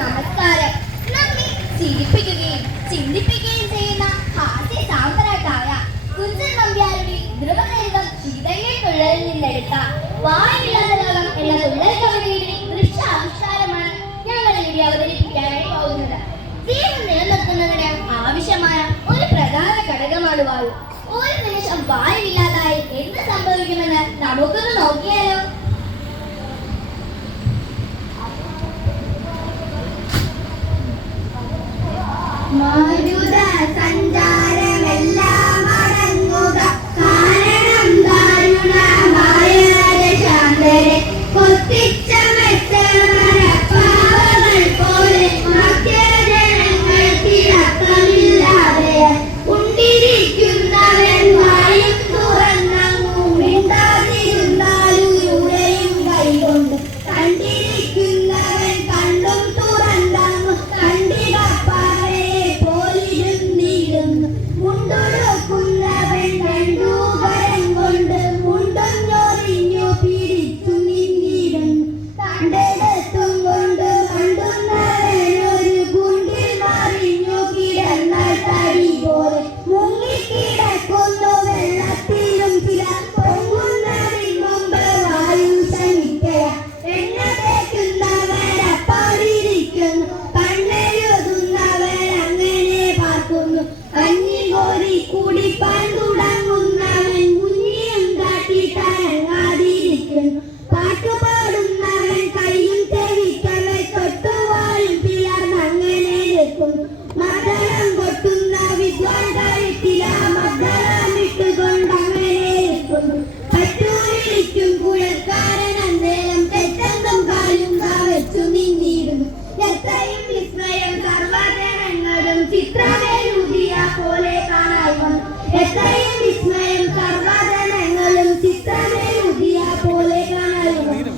നമസ്കാരം. നമ്മെ ചിരിപ്പിക്കുകയും ചിന്തിപ്പിക്കുകയും ചെയ്യുന്ന ഹാസ്യ സാമ്രാട്ടായ കുഞ്ചൻ നമ്പ്യാരുടെ ധ്രുവനരിതം ശീതളിലെ തുള്ളലിൽ നിന്നെടുത്ത വായില്ലാത്ത ലോകം എന്ന തുള്ളൽ കവിതയുടെ ദൃശ്യാവിഷ്കാരമാണ് ഞങ്ങൾ ഇവിടെ അവതരിപ്പിക്കാനായി പോകുന്നത്. ജീവൻ നിലനിർത്തുന്നതിന് ആവശ്യമായ ഒരു പ്രധാന ഘടകമാണ് വായു. ഒരു നിമിഷം വായുവില്ലാതായി എന്ത് സംഭവിക്കുമെന്ന് നമുക്കൊന്ന് നോക്കിയാലോ. മരുത സഞ്ചാരമെല്ലാം അടങ്ങുക, കാരണം ദാരുണമായ ശാന്തരെ കൊത്തിച്ച മെച്ചമരപ്പാവകൾ പോലെ മധ്യജനങ്ങൾ തിളക്കമില്ലാതെ ഉണ്ടിരിക്കുന്നവൻ വായും തുറന്നങ്ങു മിണ്ടാതിരുന്നാലും യുടെയും കൈകൊണ്ട് കണ്ടിരിക്കുന്നവൻ കണ്ടും തുറന്നങ്ങു കണ്ടിടപ്പാറയെ പോലിരുന്നിരുന്നു. മുണ്ടൊടുക്കുന്നവൻ രണ്ടൂകരം കൊണ്ട് മുണ്ടും ഞൊറിഞ്ഞു പിടിച്ചു നിന്നിരുന്നു. കണ്ടെടുത്തും കൊണ്ട് കണ്ടുന്നവൻ ഒരു കുണ്ടിൽ മറിഞ്ഞു കിടന്ന തടി പോലെ മുങ്ങിക്കിടക്കുന്നു വെള്ളത്തിലും ചില പൊങ്ങുന്നതിന് മുമ്പ് വായു ശമിക്കയ എണ്ണ തേക്കുന്നവരപ്പാടിരിക്കുന്നു. കണ്ണെഴുതുന്നവർ അങ്ങനെ പാർക്കുന്നു. കഞ്ഞി കോരി കുടിപ്പാൻ തുടങ്ങുന്നവൻ കുഞ്ഞിയും കാട്ടി തരങ്ങാതിരിക്കുന്നു. പാട്ടുപാടുന്നവൻ കയ്യും ചെവിക്കവെ തൊട്ടുവായും പിളർന്നങ്ങനെ നിൽക്കുന്നു. മദ്ദളം കൊട്ടുന്ന വിദ്വാൻ കഴുത്തില മദ്ദളം ഇട്ടുകൊണ്ടങ്ങനെ നിൽക്കുന്നു. പറ്റൂരിക്കും കുഴൽക്കാരൻ അന്നേരം തെറ്റെന്തും കാലും കാവച്ചു നിന്നിടുന്നു. എത്രയും വിസ്മയം സർവ്വജനങ്ങളും ചിത്രമേലുതിയ പോലെ കാണാൻ വന്നു. എത്രയും വിസ്മയം സർവ്വജനങ്ങളും ചിത്രമേലുതിയ പോലെ കാണാൻ വന്നു.